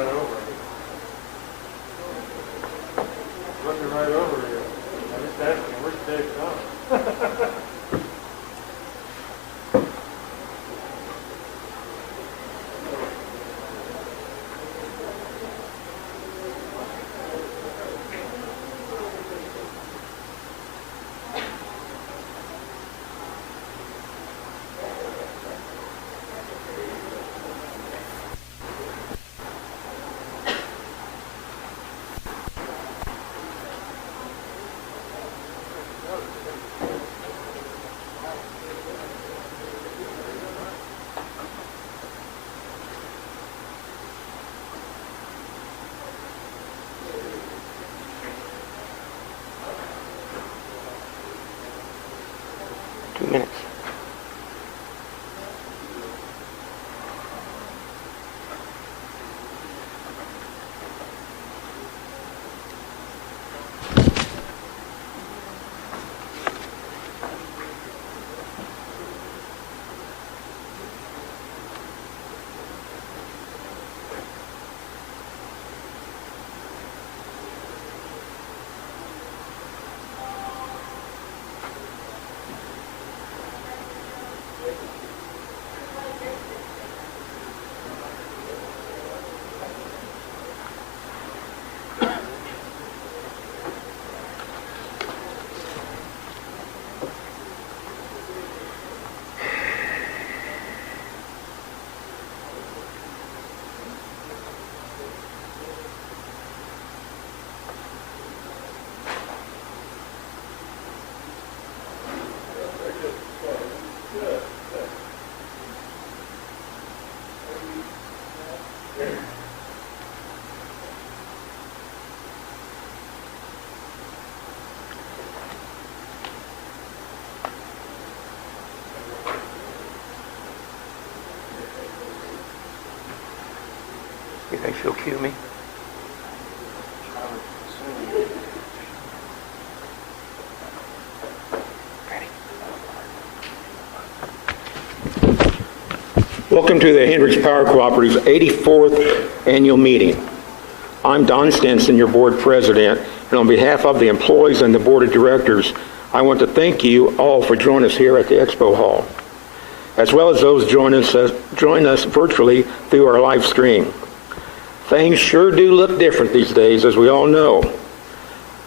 right over you. Looking right over you. I'm just asking, where's Dave Tom? Minutes. You guys feel cue me? Welcome to the Hendricks Power Cooperative's 84th annual meeting. I'm Don Stinson, your board president, and on behalf of the employees and the board of directors, I want to thank you all for joining us here at the Expo Hall, as well as those join us virtually through our live stream. Things sure do look different these days, as we all know.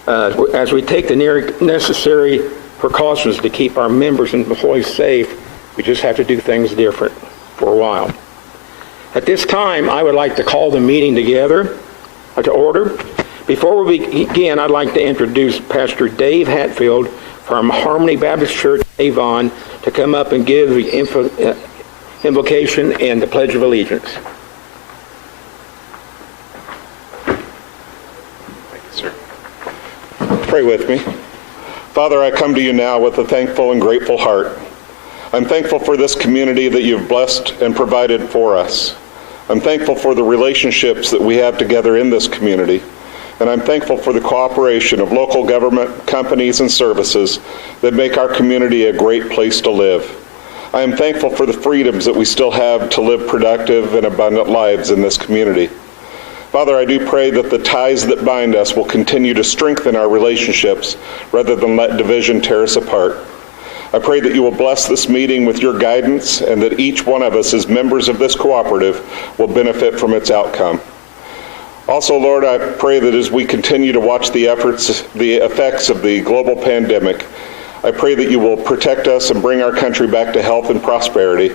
As we take the necessary precautions to keep our members and employees safe, we just have to do things different for a while. At this time, I would like to call the meeting together to order. Before we begin, I'd like to introduce Pastor Dave Hatfield from Harmony Baptist Church, Avon, to come up and give the invocation and the Pledge of Allegiance. Pray with me. Father, I come to you now with a thankful and grateful heart. I'm thankful for this community that you've blessed and provided for us. I'm thankful for the relationships that we have together in this community. And I'm thankful for the cooperation of local government, companies, and services that make our community a great place to live. I am thankful for the freedoms that we still have to live productive and abundant lives in this community. Father, I do pray that the ties that bind us will continue to strengthen our relationships rather than let division tear us apart. I pray that you will bless this meeting with your guidance and that each one of us as members of this cooperative will benefit from its outcome. Also, Lord, I pray that as we continue to watch the effects of the global pandemic, I pray that you will protect us and bring our country back to health and prosperity.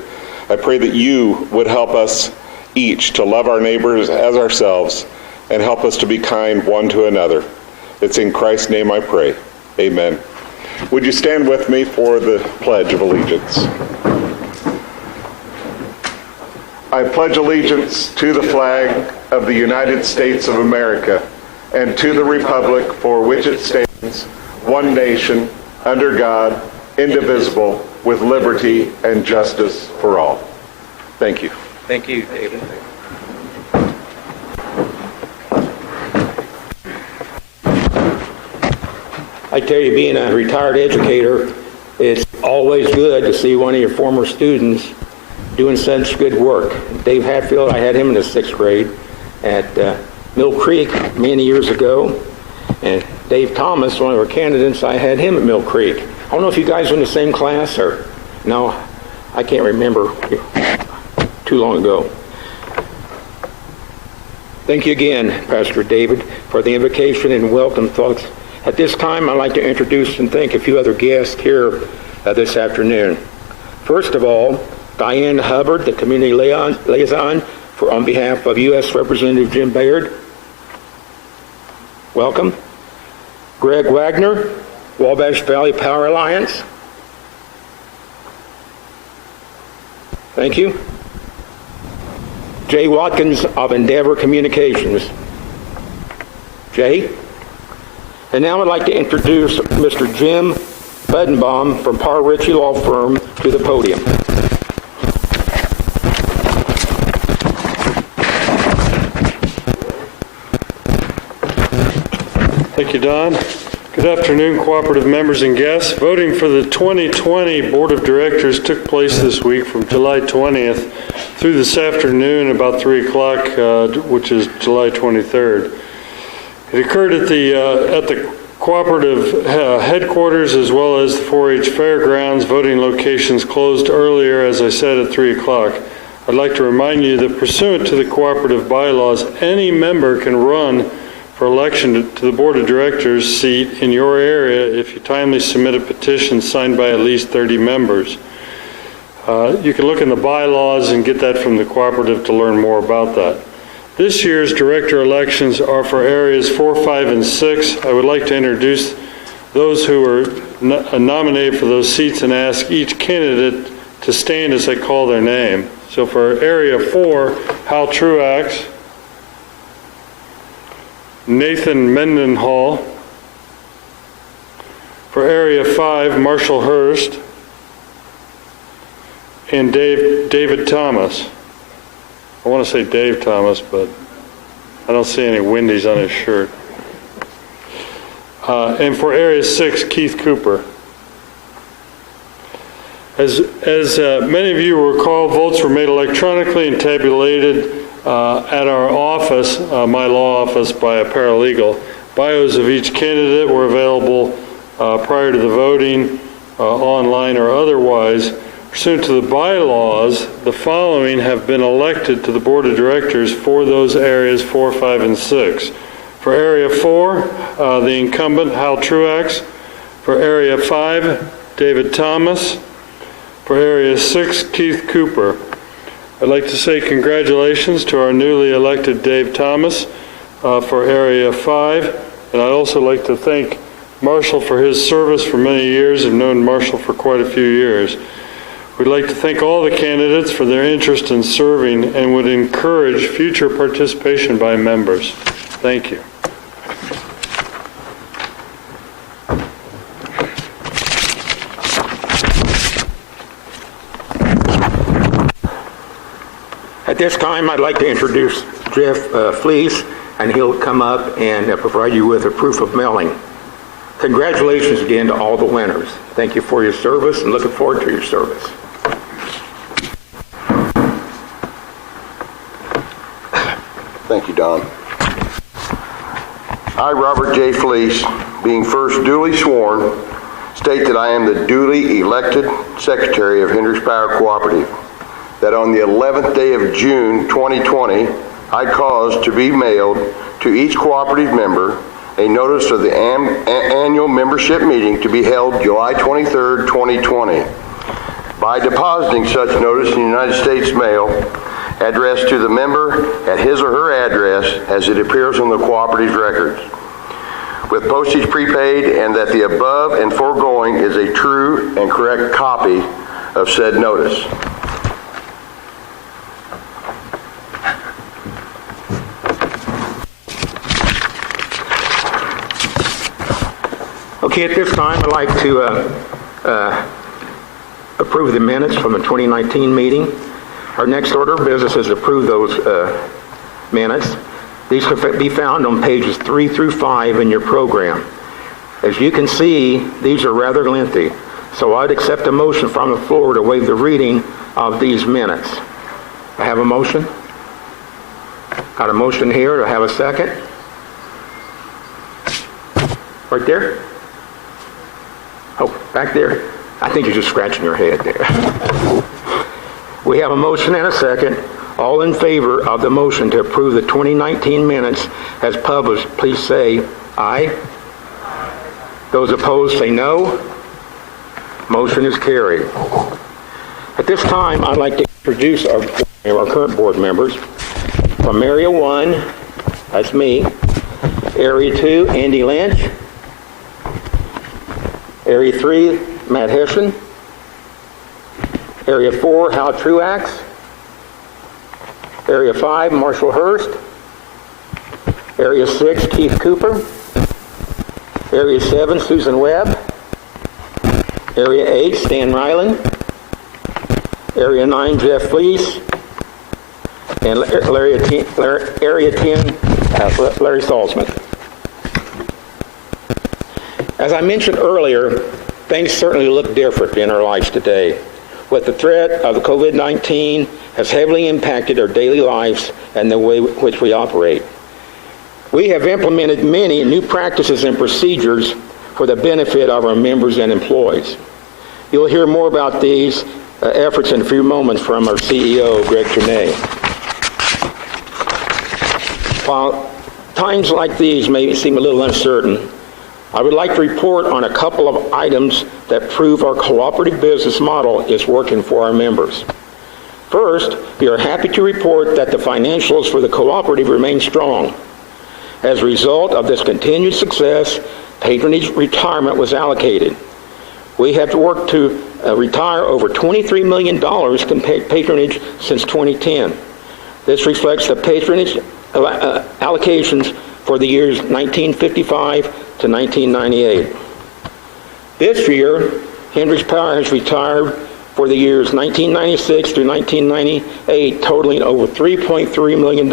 I pray that you would help us each to love our neighbors as ourselves and help us to be kind one to another. It's in Christ's name I pray. Amen. Would you stand with me for the Pledge of Allegiance? I pledge allegiance to the flag of the United States of America and to the republic for which it stands, one nation, under God, indivisible, with liberty and justice for all. Thank you. Thank you, David. I tell you, being a retired educator, it's always good to see one of your former students doing such good work. Dave Hatfield, I had him in the 6th grade, at Mill Creek many years ago. And Dave Thomas, one of our candidates, I had him at Mill Creek. I don't know if you guys were in the same class or no, I can't remember, too long ago. Thank you again, Pastor David, for the invocation and welcome thoughts. At this time, I'd like to introduce and thank a few other guests here this afternoon. First of all, Diane Hubbard, the community liaison on behalf of U.S. Representative Jim Baird. Welcome. Greg Wagner, Wabash Valley Power Alliance. Thank you. Jay Watkins of Endeavor Communications. Jay? And now I'd like to introduce Mr. Jim Budenbaum from Parr Ritchie Law Firm to the podium. Thank you, Don. Good afternoon, cooperative members and guests. Voting for the 2020 Board of Directors took place this week from July 20th through this afternoon about 3 o'clock, which is July 23rd. It occurred at the Cooperative headquarters as well as the 4-H fairgrounds. Voting locations closed earlier, as I said, at 3 o'clock. I'd like to remind you that pursuant to the Cooperative bylaws, any member can run for election to the Board of Directors seat in your area if you timely submit a petition signed by at least 30 members. You can look in the bylaws and get that from the Cooperative to learn more about that. This year's director elections are for areas 4, 5, and 6. I would like to introduce those who are nominated for those seats and ask each candidate to stand as I call their name. So for area 4, Hal Truax, Nathan Mendenhall. For area 5, Marshall Hurst and David Thomas. I want to say Dave Thomas, but I don't see any Wendy's on his shirt. And for area 6, Keith Cooper. As many of you will recall, votes were made electronically and tabulated at our office, my law office, by a paralegal. Bios of each candidate were available prior to the voting, online or otherwise. Pursuant to the bylaws, the following have been elected to the Board of Directors for those areas 4, 5, and 6. For area 4, the incumbent, Hal Truax. For area 5, David Thomas. For area 6, Keith Cooper. I'd like to say congratulations to our newly elected Dave Thomas for area 5. And I'd also like to thank Marshall for his service for many years. I've known Marshall for quite a few years. We'd like to thank all the candidates for their interest in serving and would encourage future participation by members. Thank you. At this time, I'd like to introduce Jeff Fleece, and he'll come up and provide you with a proof of mailing. Congratulations again to all the winners. Thank you for your service and looking forward to your service. Thank you, Don. I, Robert J. Fleece, being first duly sworn, state that I am the duly elected Secretary of Hendricks Power Cooperative, that on the 11th day of June 2020, I caused to be mailed to each cooperative member a notice of the annual membership meeting to be held July 23rd, 2020. By depositing such notice in the United States mail, addressed to the member at his or her address as it appears on the cooperative records, with postage prepaid, and that the above and foregoing is a true and correct copy of said notice. Okay, at this time, I'd like to approve the minutes from the 2019 meeting. Our next order of business is to approve those minutes. These can be found on pages 3 through 5 in your program. As you can see, these are rather lengthy, so I'd accept a motion from the floor to waive the reading of these minutes. I have a motion. Got a motion here. Do I have a second? Right there? Oh, back there? I think you're just scratching your head there. We have a motion and a second. All in favor of the motion to approve the 2019 minutes as published, please say aye. Those opposed say no. Motion is carried. At this time, I'd like to introduce our current board members. From Area 1, that's me. Area 2, Andy Lynch. Area 3, Matt Hessian. Area 4, Hal Truax. Area 5, Marshall Hurst. Area 6, Keith Cooper. Area 7, Susan Webb. Area 8, Stan Ryland. Area 9, Jeff Fleece. And Area 10, Larry Salzman. As I mentioned earlier, things certainly look different in our lives today. With the threat of the COVID-19 has heavily impacted our daily lives and the way which we operate. We have implemented many new practices and procedures for the benefit of our members and employees. You'll hear more about these efforts in a few moments from our CEO, Greg Tournay. While times like these may seem a little uncertain, I would like to report on a couple of items that prove our cooperative business model is working for our members. First, we are happy to report that the financials for the cooperative remain strong. As a result of this continued success, patronage retirement was allocated. We have worked to retire over $23 million in patronage since 2010. This reflects the patronage allocations for the years 1955 to 1998. This year, Hendricks Power has retired for the years 1996 through 1998, totaling over $3.3 million.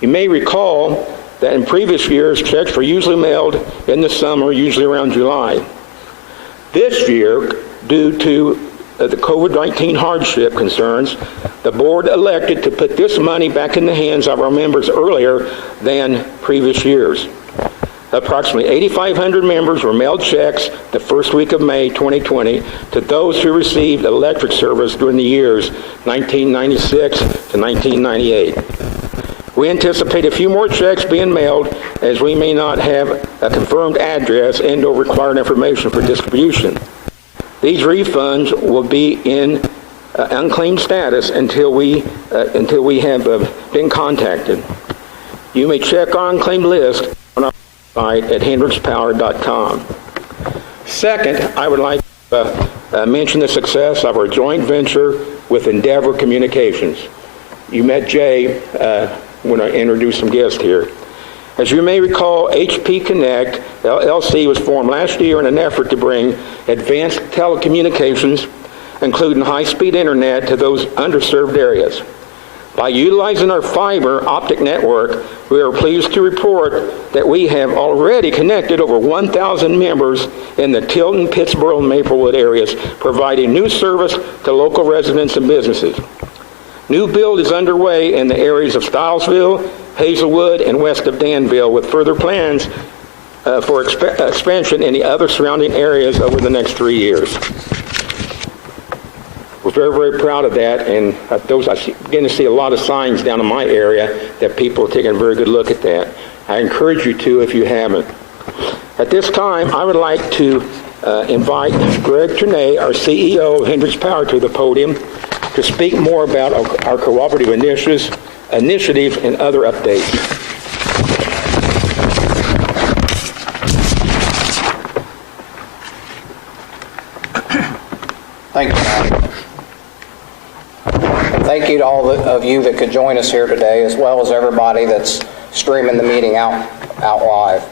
You may recall that in previous years, checks were usually mailed in the summer, usually around July. This year, due to the COVID-19 hardship concerns, the board elected to put this money back in the hands of our members earlier than previous years. Approximately 8,500 members were mailed checks the first week of May 2020 to those who received electric service during the years 1996 to 1998. We anticipate a few more checks being mailed as we may not have a confirmed address and/or required information for distribution. These refunds will be in unclaimed status until we have been contacted. You may check our unclaimed list on our website at hendrickspower.com. Second, I would like to mention the success of our joint venture with Endeavor Communications. You met Jay when I introduced some guests here. As you may recall, HP Connect LLC was formed last year in an effort to bring advanced telecommunications, including high-speed internet, to those underserved areas. By utilizing our fiber optic network, we are pleased to report that we have already connected over 1,000 members in the Tilton, Pittsburgh, and Maplewood areas, providing new service to local residents and businesses. New build is underway in the areas of Stilesville, Hazelwood, and west of Danville, with further plans for expansion in the other surrounding areas over the next 3 years. We're very, very proud of that, and I begin to see a lot of signs down in my area that people are taking a very good look at that. I encourage you to if you haven't. At this time, I would like to invite Greg Tournay, our CEO of Hendricks Power, to the podium to speak more about our cooperative initiatives and other updates. Thank you, Matt. Thank you to all of you that could join us here today, as well as everybody that's streaming the meeting out live.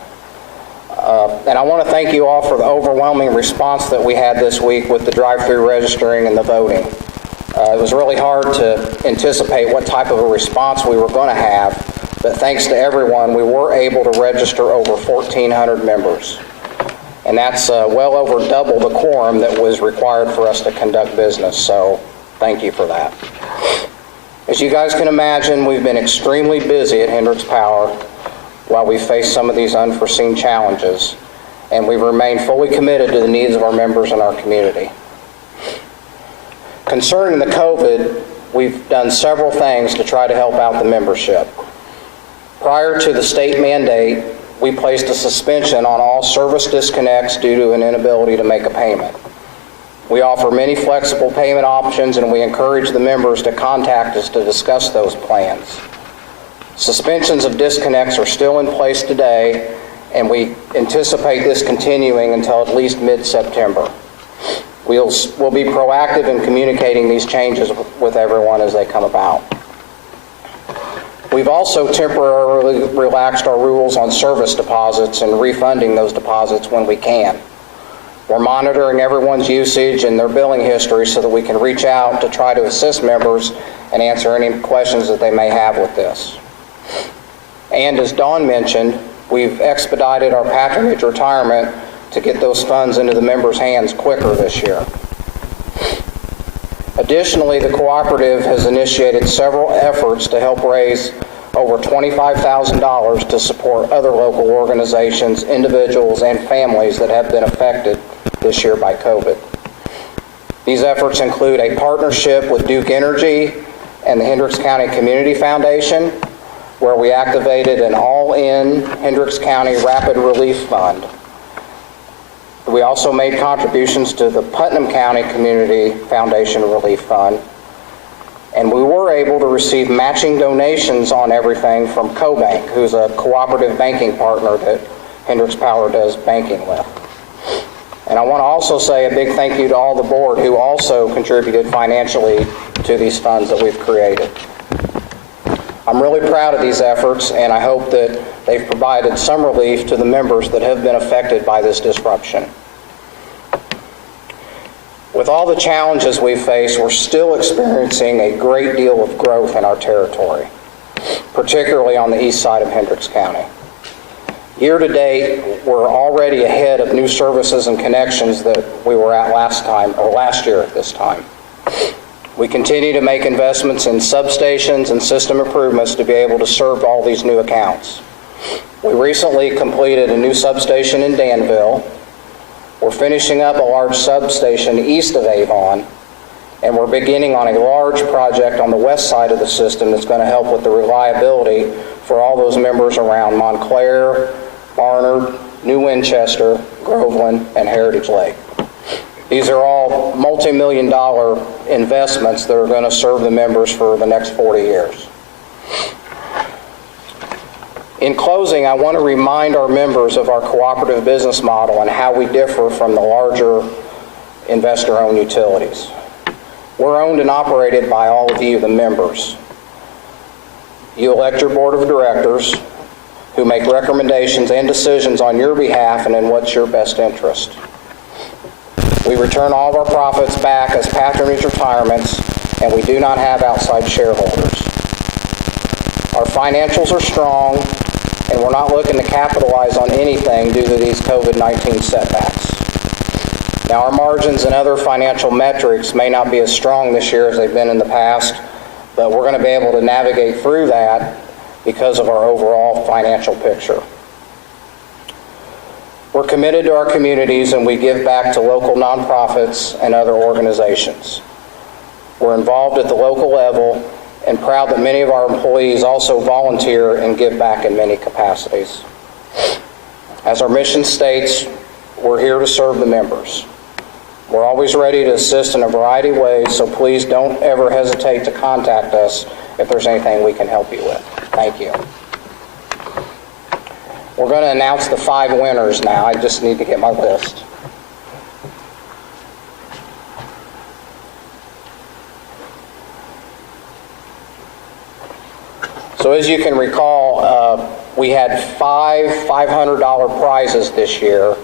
And I want to thank you all for the overwhelming response that we had this week with the drive-through registering and the voting. It was really hard to anticipate what type of a response we were going to have, but thanks to everyone, we were able to register over 1,400 members. And that's well over double the quorum that was required for us to conduct business, so thank you for that. As you guys can imagine, we've been extremely busy at Hendricks Power while we face some of these unforeseen challenges, and we remain fully committed to the needs of our members and our community. Concerning the COVID, we've done several things to try to help out the membership. Prior to the state mandate, we placed a suspension on all service disconnects due to an inability to make a payment. We offer many flexible payment options, and we encourage the members to contact us to discuss those plans. Suspensions of disconnects are still in place today, and we anticipate this continuing until at least mid-September. We'll be proactive in communicating these changes with everyone as they come about. We've also temporarily relaxed our rules on service deposits and refunding those deposits when we can. We're monitoring everyone's usage and their billing history so that we can reach out to try to assist members and answer any questions that they may have with this. And as Dawn mentioned, we've expedited our patronage retirement to get those funds into the members' hands quicker this year. Additionally, the Cooperative has initiated several efforts to help raise over $25,000 to support other local organizations, individuals, and families that have been affected this year by COVID. These efforts include a partnership with Duke Energy and the Hendricks County Community Foundation, where we activated an all-in Hendricks County Rapid Relief Fund. We also made contributions to the Putnam County Community Foundation Relief Fund, and we were able to receive matching donations on everything from CoBank, who's a cooperative banking partner that Hendricks Power does banking with. And I want to also say a big thank you to all the board who also contributed financially to these funds that we've created. I'm really proud of these efforts, and I hope that they've provided some relief to the members that have been affected by this disruption. With all the challenges we face, we're still experiencing a great deal of growth in our territory, particularly on the east side of Hendricks County. Year to date, we're already ahead of new services and connections that we were at last year at this time. We continue to make investments in substations and system improvements to be able to serve all these new accounts. We recently completed a new substation in Danville. We're finishing up a large substation east of Avon, and we're beginning on a large project on the west side of the system that's going to help with the reliability for all those members around Montclair, Barnard, New Winchester, Groveland, and Heritage Lake. These are all multi-million-dollar investments that are going to serve the members for the next 40 years. In closing, I want to remind our members of our cooperative business model and how we differ from the larger investor-owned utilities. We're owned and operated by all of you, the members. You elect your board of directors who make recommendations and decisions on your behalf and in what's your best interest. We return all of our profits back as patronage retirements, and we do not have outside shareholders. Our financials are strong, and we're not looking to capitalize on anything due to these COVID-19 setbacks. Now, our margins and other financial metrics may not be as strong this year as they've been in the past, but we're going to be able to navigate through that because of our overall financial picture. We're committed to our communities, and we give back to local nonprofits and other organizations. We're involved at the local level and proud that many of our employees also volunteer and give back in many capacities. As our mission states, we're here to serve the members. We're always ready to assist in a variety of ways, so please don't ever hesitate to contact us if there's anything we can help you with. Thank you. We're going to announce the 5 winners now. I just need to get my list. So as you can recall, we had 5 $500 prizes this year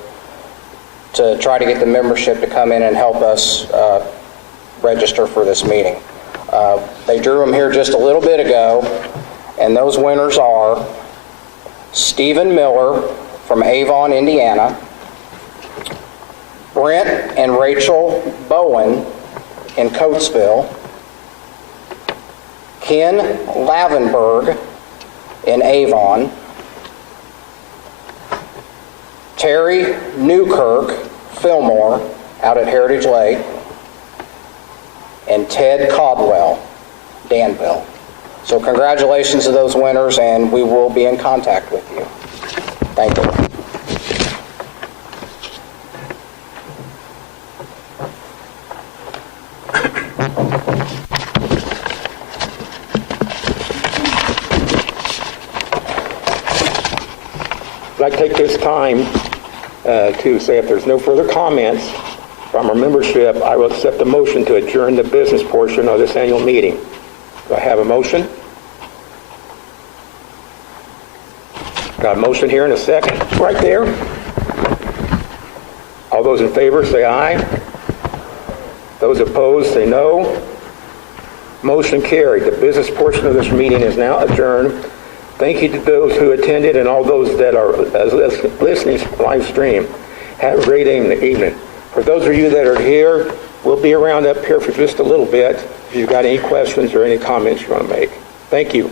to try to get the membership to come in and help us register for this meeting. They drew them here just a little bit ago, and those winners are Stephen Miller from Avon, Indiana, Brent and Rachel Bowen in Coatesville, Ken Lavenberg in Avon, Terry Newkirk Fillmore out at Heritage Lake, and Ted Codwell, Danville. So congratulations to those winners, and we will be in contact with you. Thank you. I'd like to take this time to say if there's no further comments from our membership, I will accept the motion to adjourn the business portion of this annual meeting. Do I have a motion? Got a motion here in a second. Right there. All those in favor say aye. Those opposed say no. Motion carried. The business portion of this meeting is now adjourned. Thank you to those who attended and all those that are listening live stream. Have a great evening. For those of you that are here, we'll be around up here for just a little bit if you've got any questions or any comments you want to make. Thank you.